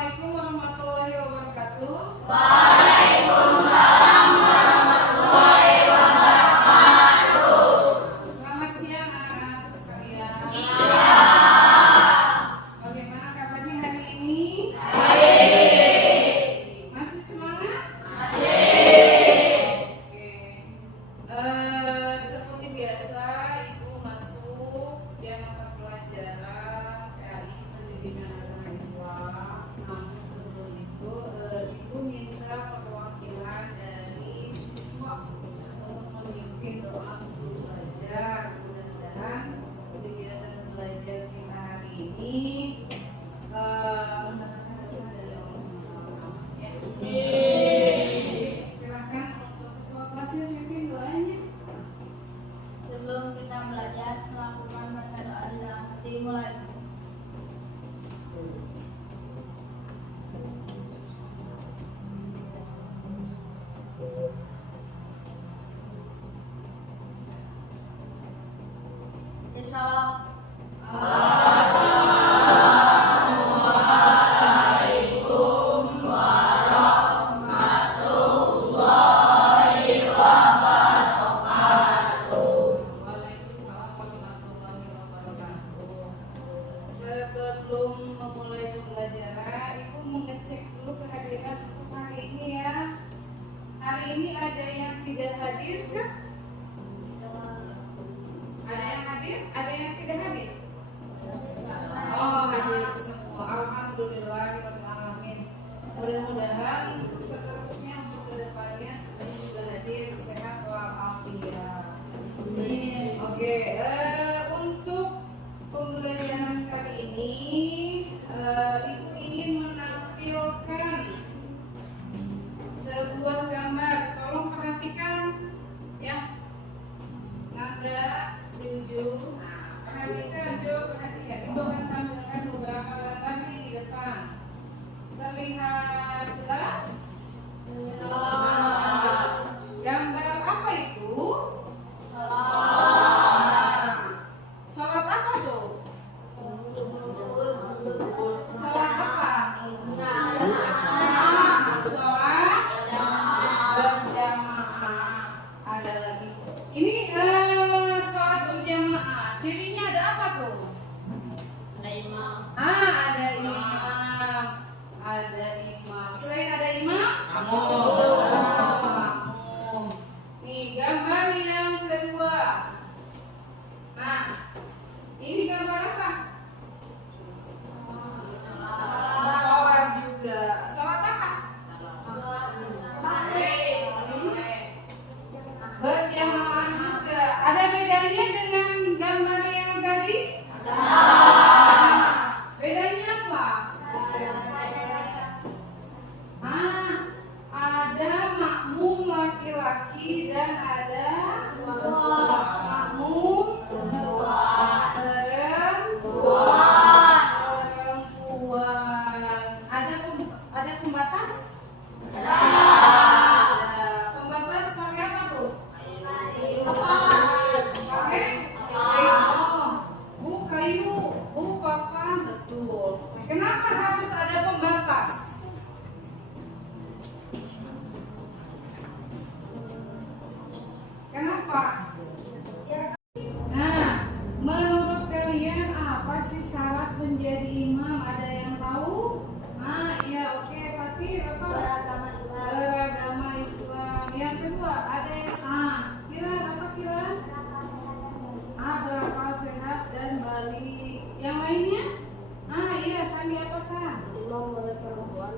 Assalamualaikum warahmatullahi wabarakatuh. Waalaikumsalam warahmatullahi wabarakatuh. Selamat siang anak-anak sekalian. Iya. Bagaimana kabarnya hari ini? Baik. Masih semangat? Masih. Oke. Seperti biasa, Ibu masuk jam mata pelajaran PAI Pendidikan Agama Islam. Namun sebelum itu, Ibu minta perwakilan dari siswa untuk memimpin doa sebelum belajar. Mudah-mudahan kegiatan belajar kita hari ini mendatangkan berkah dari Allah SWT. Ya. Silakan untuk ketua kelasnya pimpin doanya. Sebelum kita belajar, melakukan baca doa di dalam hati. Mulai. Salam. Assalamualaikum warahmatullahi wabarakatuh. Waalaikumsalam warahmatullahi wabarakatuh. Sebelum memulai pembelajaran, Ibu mengecek dulu kehadiran untuk hari ini ya. Hari ini ada yang tidak hadir kah? Ada yang hadir? Ada yang tidak hadir? Oh, hadir semua. Alhamdulillahirrahmanirrahim. Mudah-mudahan seterusnya untuk kedepannya semuanya juga hadir sehat walafiat. Oke, untuk pembelajaran kali ini Ibu ingin menampilkan sebuah gambar. Tolong perhatikan ya. Nada di ujung. Nah, perhatikan, coba perhatikan. Ibu akan tampilkan beberapa gambar di depan. Terlihat jelas? Gambar apa itu? Sholat apa tuh? Sholat apa? Sholat berjamaah. Ada lagi. Ini sholat berjamaah. Cirinya ada apa tuh? Ada imam. Ada imam. Ada imam. Selain ada imam? Makmum. Nih gambar yang kedua. Nah, ini gambar apa? Sholat juga. Sholat apa? Berjamaah juga. Ada bedanya dengan gambar yang tadi? Bedanya apa? Ada makmum laki-laki dan ada makmum perempuan. Ada pembatas? Ada. Pembatas pakai apa tuh? Pakai? Bu kayu, bu papan, betul. Kenapa harus ada pembatas? Kenapa? Nah, menurut kalian apa sih syarat menjadi imam? Ada yang tahu? Iya, oke, Fatih, apa? Beragama Islam. Yang kedua, ada yang Kiran, apa Kiran? Berakal sehat dan balik. Yang lainnya? Iya, Sandi apa San? Imam boleh perempuan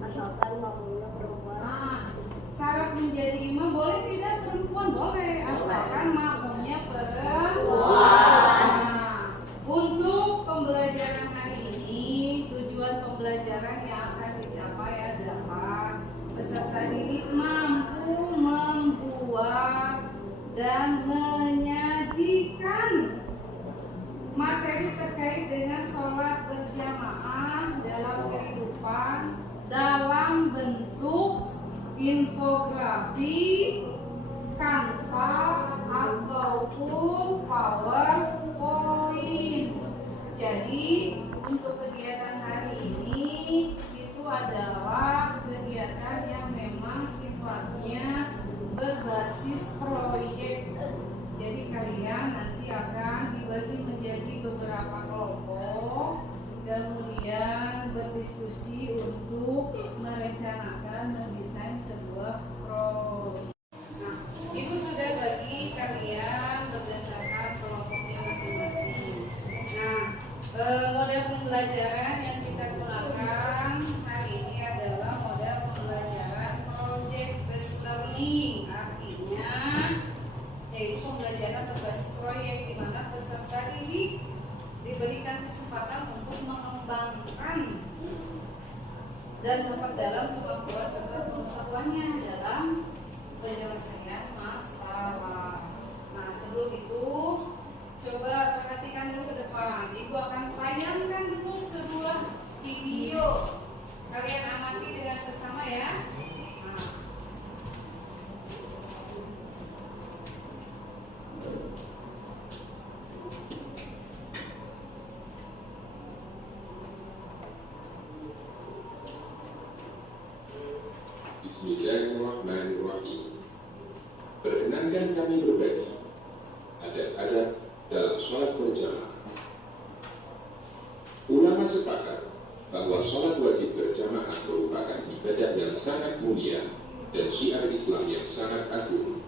asalkan makmumnya perempuan. Syarat menjadi imam boleh tidak perempuan? Boleh, asalkan makmumnya perempuan. Untuk pembelajaran hari ini, tujuan pembelajaran yang akan dicapai adalah peserta didik mampu membuat dan menyajikan materi terkait dengan sholat berjamaah dalam kehidupan dalam bentuk infografi, Canva ataupun PowerPoint. Jadi untuk kegiatan berdiskusi untuk merencanakan mendesain sebuah proyek. Nah, Ibu sudah bagi kalian berdasarkan kelompoknya masing-masing. Nah, model pembelajaran yang kita gunakan hari ini adalah model pembelajaran project based learning. Artinya yaitu pembelajaran berbasis proyek di mana peserta didik diberikan kesempatan untuk mengembangkan dan memperdalam kemampuan serta pengetahuannya dalam penyelesaian masalah. Nah, sebelum itu coba perhatikan dulu ke depan. Ibu akan tayangkan dulu sebuah video. Kalian amati dengan seksama ya. Nah. Bismillahirrahmanirrahim. Perkenankan kami berbagi adab-adab dalam sholat berjamaah. Ulama sepakat bahwa sholat wajib berjamaah merupakan ibadah yang sangat mulia dan syiar Islam yang sangat agung.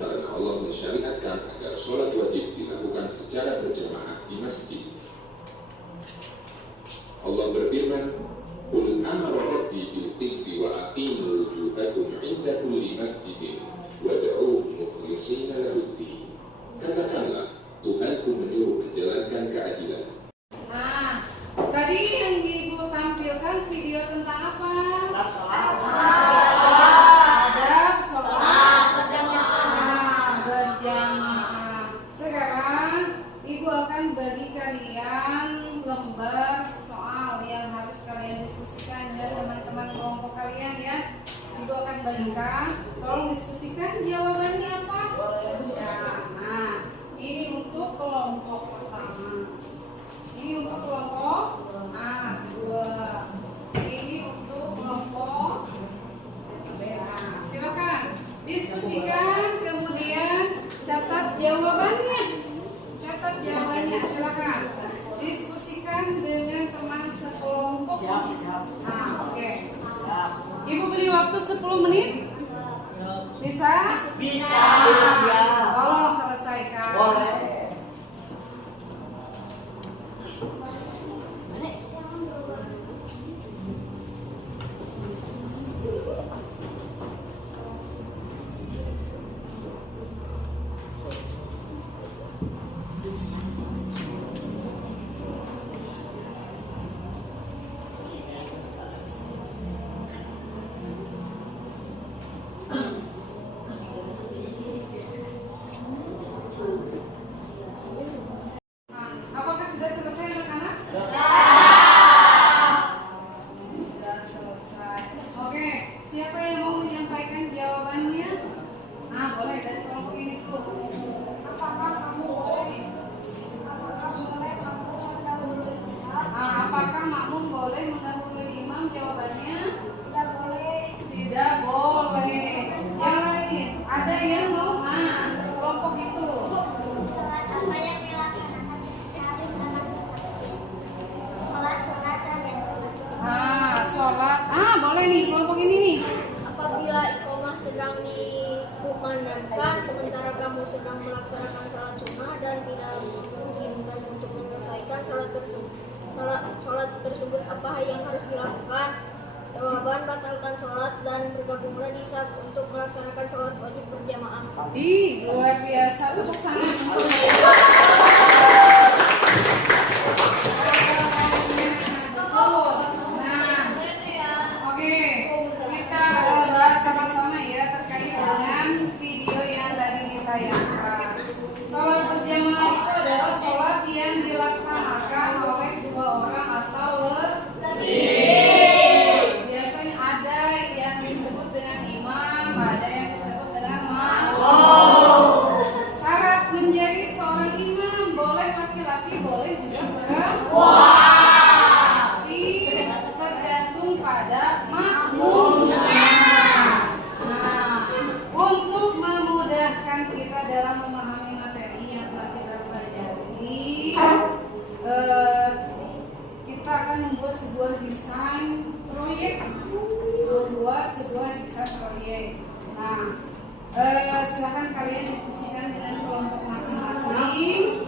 Karena Allah mensyariatkan agar sholat wajib dilakukan secara berjamaah di masjid. Allah berfirman, "Qul amara rabbi bil qisti wa aqimu wujuhakum 'inda kulli masjidin wad'uuhu mukhlishina lahu-d-din." Katakanlah, Tuhanku menyuruh menjalankan keadilan. Nah, tadi yang Ibu tampilkan video tentang apa? Adab sholat berjamaah. Sekarang Ibu akan bagi kalian lembar soal yang harus kalian diskusikan dengan teman-teman kelompok kalian ya. Ibu akan bagikan, tolong diskusikan jawabannya apa? Ya, nah, ini untuk kelompok pertama. Ini untuk kelompok kedua. Ini untuk kelompok ketiga. Silakan diskusikan, kemudian catat jawabannya. Catat jawabannya, silakan. Diskusikan dengan teman sekelompok. Siap. Oke. Ibu beri waktu 10 menit. Bisa? Bisa. Tolong selesaikan. Boleh. Apakah sudah selesai anak-anak? Sudah selesai. Oke, siapa yang mau menyampaikan jawabannya? Boleh dari kelompok ini dulu. Apakah makmum boleh mendahului imam? Jawabannya tidak boleh. Yang lain, ada yang mau? Kelompok itu. Sholat. Boleh nih kelompok ini nih. Apabila iqamah sedang dikumandangkan sementara kamu sedang melaksanakan salat sunnah dan tidak memungkinkan untuk menyelesaikan salat tersebut, apa yang harus dilakukan? Jawaban, batalkan sholat dan bergabunglah di saf untuk melaksanakan sholat wajib berjamaah. Luar biasa. Tepuk tangan untuk oke, kita bahas sama-sama ya terkait dengan video yang tadi ditayangkan. Sholat berjamaah itu adalah sholat yang dilaksanakan oleh 2 orang atau lebih. Biasanya ada yang disebut dengan imam, ada yang disebut dengan makmum. Syarat menjadi seorang imam akan membuat sebuah desain proyek. Nah, silahkan kalian diskusikan dengan kelompok masing-masing.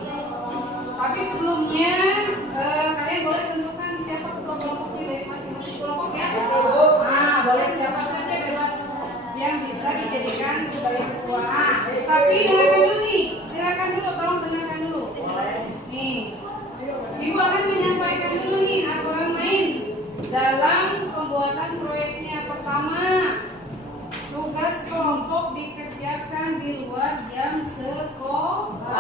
Tapi sebelumnya kalian boleh tentukan siapa kelompoknya dari masing-masing kelompok ya. Nah, boleh siapa saja bebas yang bisa dijadikan sebagai ketua. Nah, tapi dengarkan dulu nih, tolong dengarkan dulu. Nih, Ibu akan menyampaikan dulu nih aturan main dalam pembuatan proyeknya. Pertama, tugas kelompok dikerjakan di luar jam sekolah.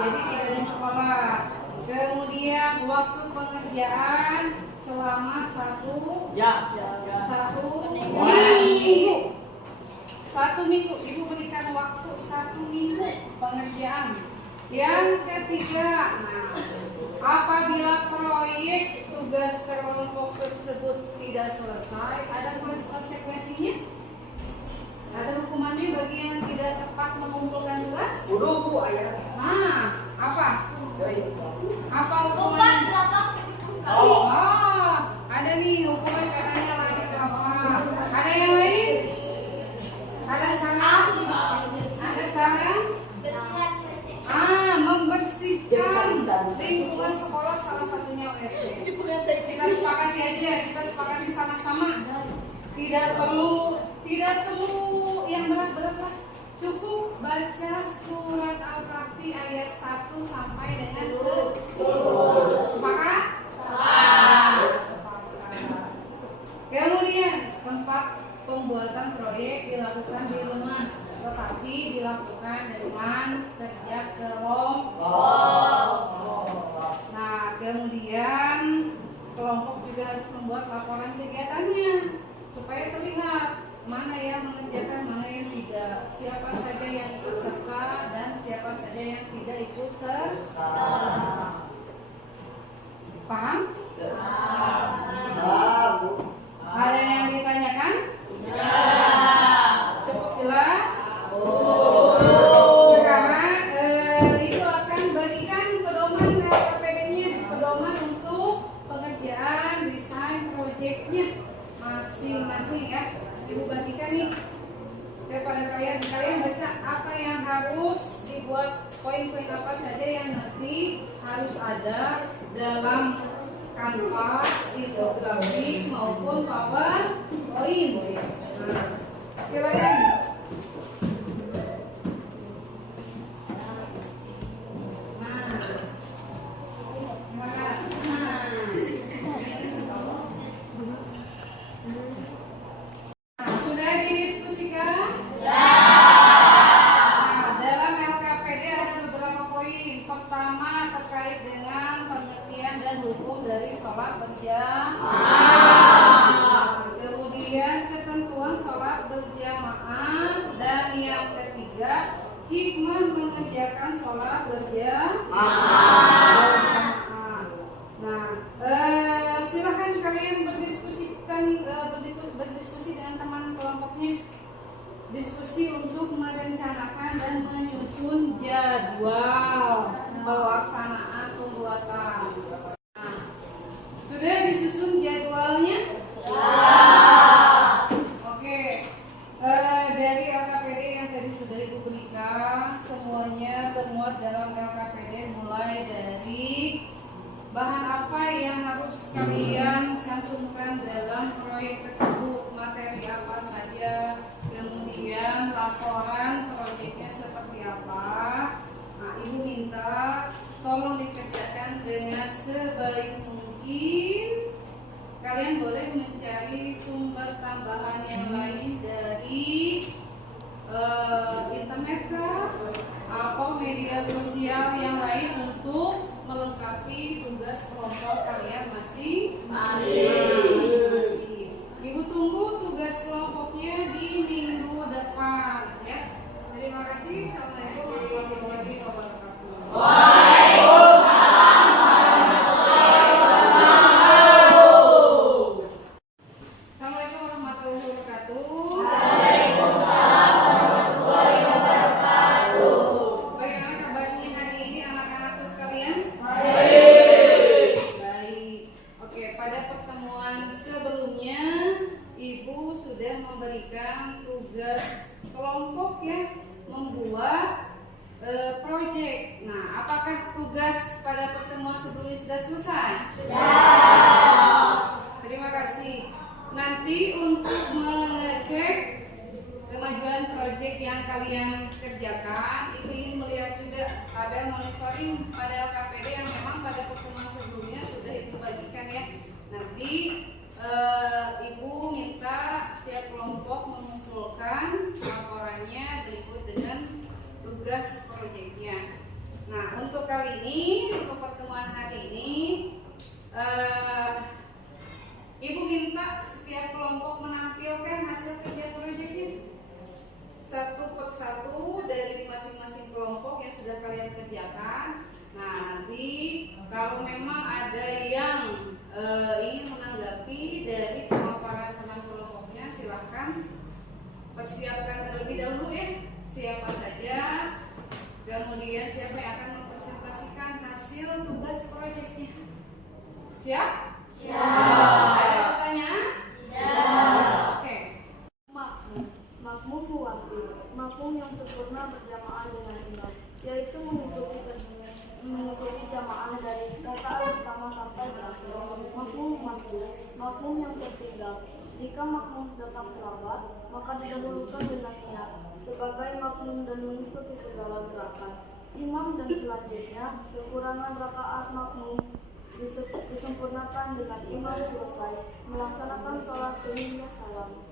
Jadi tidak di sekolah. Kemudian waktu pengerjaan selama satu minggu. 1 minggu. Ibu berikan waktu 1 minggu pengerjaan. Yang ketiga, apabila proyek tugas kelompok tersebut tidak selesai, ada konsekuensinya? Ada hukumannya bagi yang tidak tepat mengumpulkan tugas? Nah, apa? Apa hukumannya? Ada nih hukuman katanya lagi apa? Ada yang lain? Ada saran? Membersihkan lingkungan sekolah, salah satunya WC. Kita sepakati sama-sama. Tidak perlu yang berat-berat lah. Cukup baca surat Al-Kahfi ayat 1 sampai dengan 10. Sepakat? Kemudian tempat pembuatan proyek dilakukan di rumah, tetapi dilakukan dengan kerja kelompok. Nah, kemudian kelompok juga harus membuat laporan kegiatannya supaya terlihat mana yang mengerjakan, mana yang tidak, siapa saja yang ikut serta dan siapa saja yang tidak ikut serta. Paham? Ada yang ditanyakan? Cukup jelas? Sekarang Ibu akan bagikan pedoman KPD-nya, pedoman untuk pengerjaan desain proyeknya masing-masing ya. Ibu bagikan nih kepada kalian baca apa yang harus dibuat, poin-poin apa saja yang nanti harus ada dalam Canva, infografik maupun PowerPoint. Nah, silakan. Hikmah mengerjakan sholat berjamaah. Nah, silahkan kalian berdiskusi dengan teman kelompoknya. Diskusi untuk merencanakan dan menyusun jadwal pelaksanaan pembuatan. Nah, sudah disusun jadwalnya? Dari LKPD yang tadi sudah Ibu berikan, semuanya termuat dalam LKPD, mulai dari bahan apa yang harus kalian cantumkan dalam proyek tersebut, materi apa saja, kemudian laporan proyeknya seperti apa. Nah, Ibu minta tolong dikerjakan dengan sebaik mungkin. Kalian boleh mencari sumber tambahan yang lain dari internet atau media sosial yang lain untuk melengkapi tugas kelompok kalian masing-masing. Ibu tunggu tugas kelompoknya di minggu depan ya. Terima kasih. Assalamualaikum warahmatullahi wabarakatuh. Jadi Ibu minta tiap kelompok mengumpulkan laporannya berikut dengan tugas proyeknya. Nah, untuk kali ini, untuk pertemuan hari ini, Ibu minta setiap kelompok menampilkan hasil kerja proyeknya satu persatu dari masing-masing kelompok yang sudah kalian kerjakan. Nah, nanti kalau memang ada yang ingin menanggapi dari pemaparan teman kelompoknya, silahkan persiapkan terlebih dahulu ya siapa saja, kemudian siapa yang akan mempresentasikan hasil tugas proyeknya. Siap? Siap. Ada pertanyaan? Tidak. Oke. Makmum makmum yang sempurna berjamaah dengan imam, yaitu mengikuti jamaah dari rakaat pertama sampai berakhir. Makmum masbuk, makmum yang tertinggal. Jika makmum tetap terlambat, maka didahulukan dengan niat sebagai makmum dan mengikuti segala gerakan imam, dan selanjutnya kekurangan rakaat makmum disempurnakan dengan imam selesai melaksanakan sholat sehingga salam.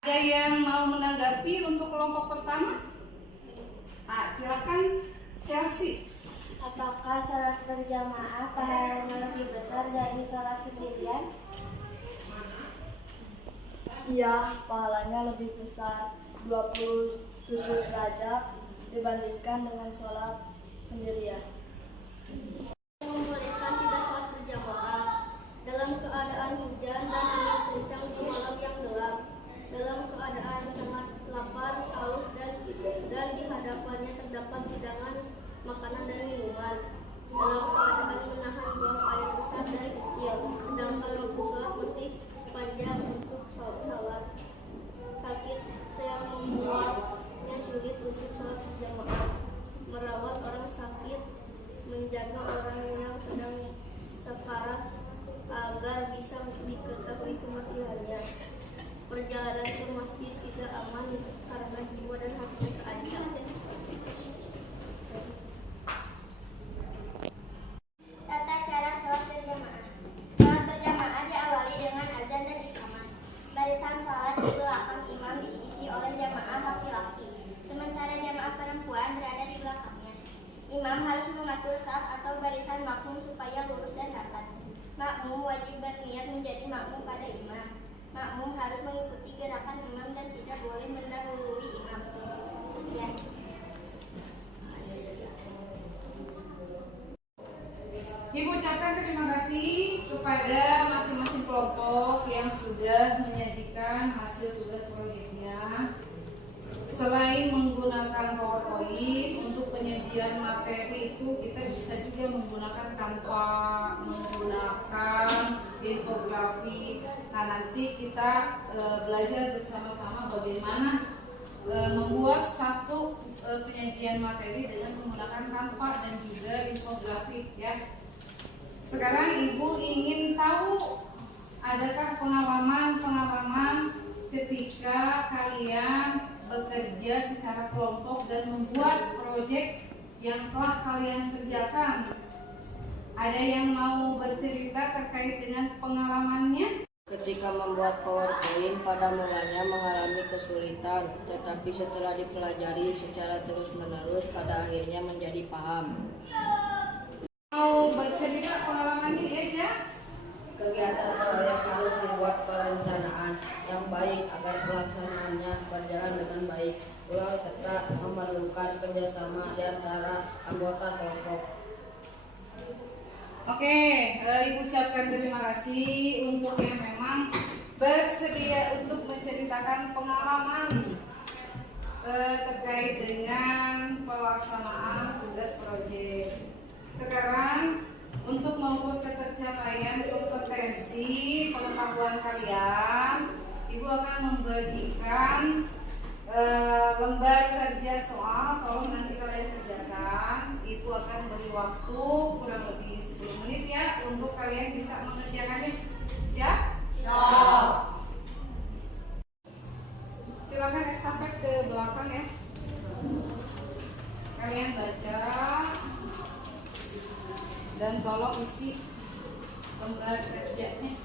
Ada yang mau menanggapi untuk kelompok pertama? Nah, silakan Chelsea. Apakah sholat berjamaah pahalanya lebih besar dari sholat sendirian? Iya, pahalanya lebih besar 27 derajat dibandingkan dengan sholat sendirian. Membolehkan tidak sholat berjamaah dalam keadaan hujan dan angin kencang di malam yang gelap, dalam keadaan sangat lapar, haus, dan di hadapannya terdapat hidangan makanan dan minuman, dalam keadaan menahan buang air besar dan kecil, sedangkan waktu sholat masih panjang untuk sholat. Sakit yang membuatnya sulit untuk sholat berjamaah, merawat orang sakit, menjaga orang yang sedang sekarat agar bisa diketahui kematiannya. Perjalanan ke masjid tidak aman karena jiwa dan hatinya terancam. Tata cara sholat berjamaah. Sholat berjamaah diawali dengan azan dan iqamah. Barisan sholat di belakang imam diisi oleh jamaah laki-laki, sementara jamaah perempuan berada di belakangnya. Imam harus mengatur shaf atau barisan makmum supaya lurus dan rapat. Makmum wajib berniat menjadi makmum pada imam. Makmum harus mengikuti gerakan imam dan tidak boleh mendahului imam. Sekian. Ibu ucapkan terima kasih kepada masing-masing kelompok yang sudah menyajikan hasil tugas proyeknya. Selain menggunakan PowerPoint, untuk penyajian materi itu kita bisa juga menggunakan Canva, menggunakan infografi. Nah, nanti kita belajar bersama-sama bagaimana membuat satu penyajian materi dengan menggunakan Canva dan juga infografik ya. Sekarang Ibu ingin tahu, adakah pengalaman ketika kalian bekerja secara kelompok dan membuat proyek yang telah kalian kerjakan? Ada yang mau bercerita terkait dengan pengalamannya? Ketika membuat PowerPoint, pada mulanya mengalami kesulitan, tetapi setelah dipelajari secara terus-menerus, pada akhirnya menjadi paham. Mau bercerita pengalamannya ya? Kegiatan proyek harus dibuat perencanaan yang baik agar pelaksanaannya berjalan dengan baik pula, serta memerlukan kerjasama di antara anggota kelompok. Oke, Ibu ucapkan terima kasih untuk yang memang bersedia untuk menceritakan pengalaman terkait dengan pelaksanaan tugas proyek. Sekarang untuk mengukur ketercapaian kompetensi pengetahuan kalian, Ibu akan membagikan lembar kerja soal. Tolong nanti kalian kerjakan. Ibu akan beri waktu kurang lebih 10 menit ya untuk kalian bisa mengerjakannya. Siap? Siap. Silakan estafet ke belakang ya. Kalian baca dan tolong isi lembar kerjanya.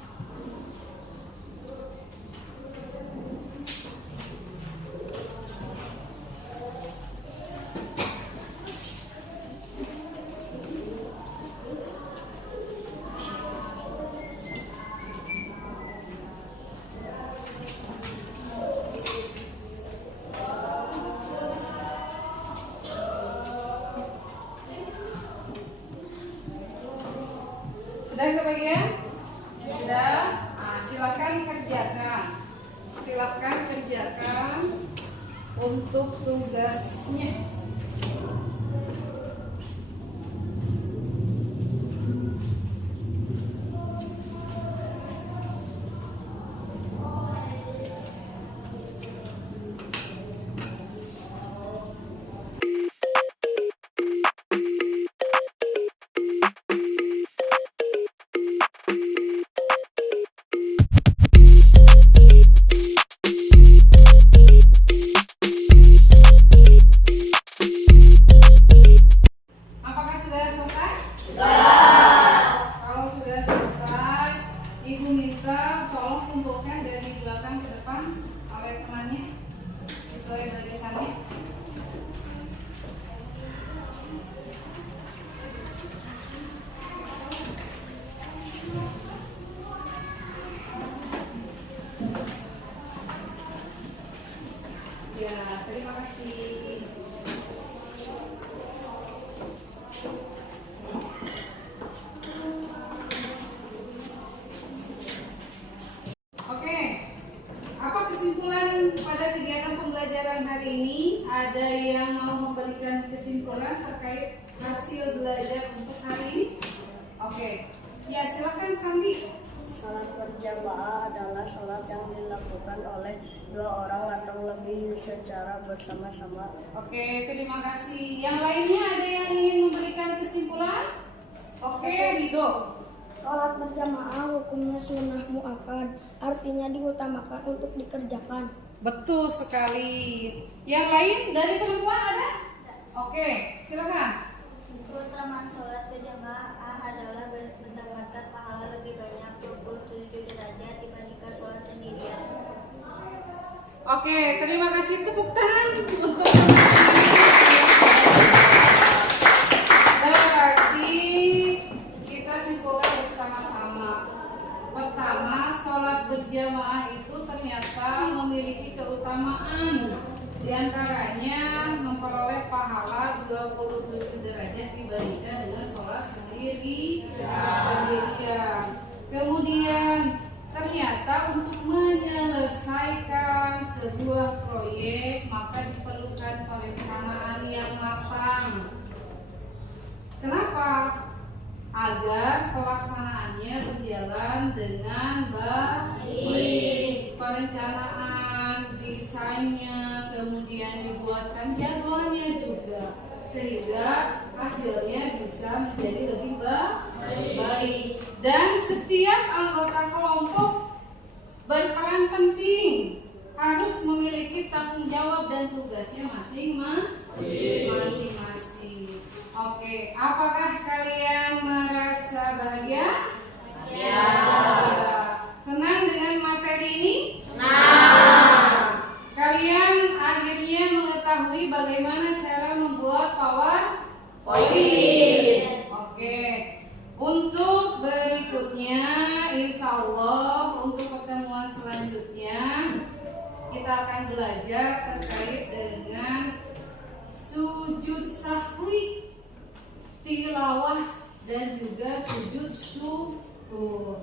Sudah kebagian? Sudah. Nah, silakan kerjakan untuk tugasnya. Apakah sudah selesai? Kalau sudah selesai, Ibu minta tolong kumpulkan dari belakang ke depan oleh temannya sesuai barisannya. Ya, terima kasih. Oke, apa kesimpulan pada kegiatan pembelajaran hari ini? Ada yang mau memberikan kesimpulan terkait hasil belajar untuk hari ini? Oke, ya silakan Sandi. Salat berjamaah adalah salat yang dilakukan oleh dua orang atau lebih secara bersama-sama. Oke, terima kasih. Yang lainnya ada yang ingin memberikan kesimpulan? Oke, Ridho. Salat berjamaah hukumnya sunnah muakkad, artinya diutamakan untuk dikerjakan. Betul sekali. Yang lain dari perempuan ada? Oke, silakan. Keutamaan sholat berjamaah adalah mendapatkan pahala lebih banyak 27 derajat dibandingkan sholat sendirian. Oke, terima kasih. Tepuk tangan untuk berarti kita simpulkan bersama-sama. Pertama, sholat berjamaah itu ternyata memiliki keutamaan. Di antaranya memperoleh pahala 27 derajat dibandingkan dengan sholat sendirian. Kemudian ternyata untuk menyelesaikan sebuah proyek maka diperlukan perencanaan yang matang. Kenapa? Agar pelaksanaannya berjalan dengan baik. Perencanaan, desainnya, kemudian dibuatkan jadwalnya juga, sehingga hasilnya bisa menjadi lebih baik. Dan setiap anggota kelompok berperan penting, harus memiliki tanggung jawab dan tugasnya masing-masing. Oke, apakah kalian merasa bahagia? Ya. Senang dengan materi ini? Senang. Kalian akhirnya mengetahui bagaimana cara membuat PowerPoint. Oke. Untuk berikutnya, insya Allah untuk pertemuan selanjutnya kita akan belajar terkait dengan sujud sahwi, tilawah, dan juga sujud syukur.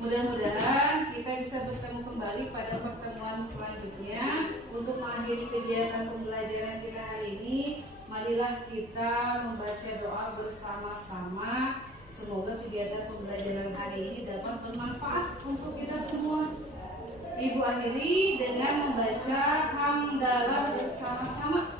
Mudah-mudahan kita bisa bertemu kembali pada pertemuan selanjutnya. Untuk mengakhiri kegiatan pembelajaran kita hari ini, marilah kita membaca doa bersama-sama. Semoga kegiatan pembelajaran hari ini dapat bermanfaat untuk kita semua. Ibu akhiri dengan membaca hamdalah bersama-sama.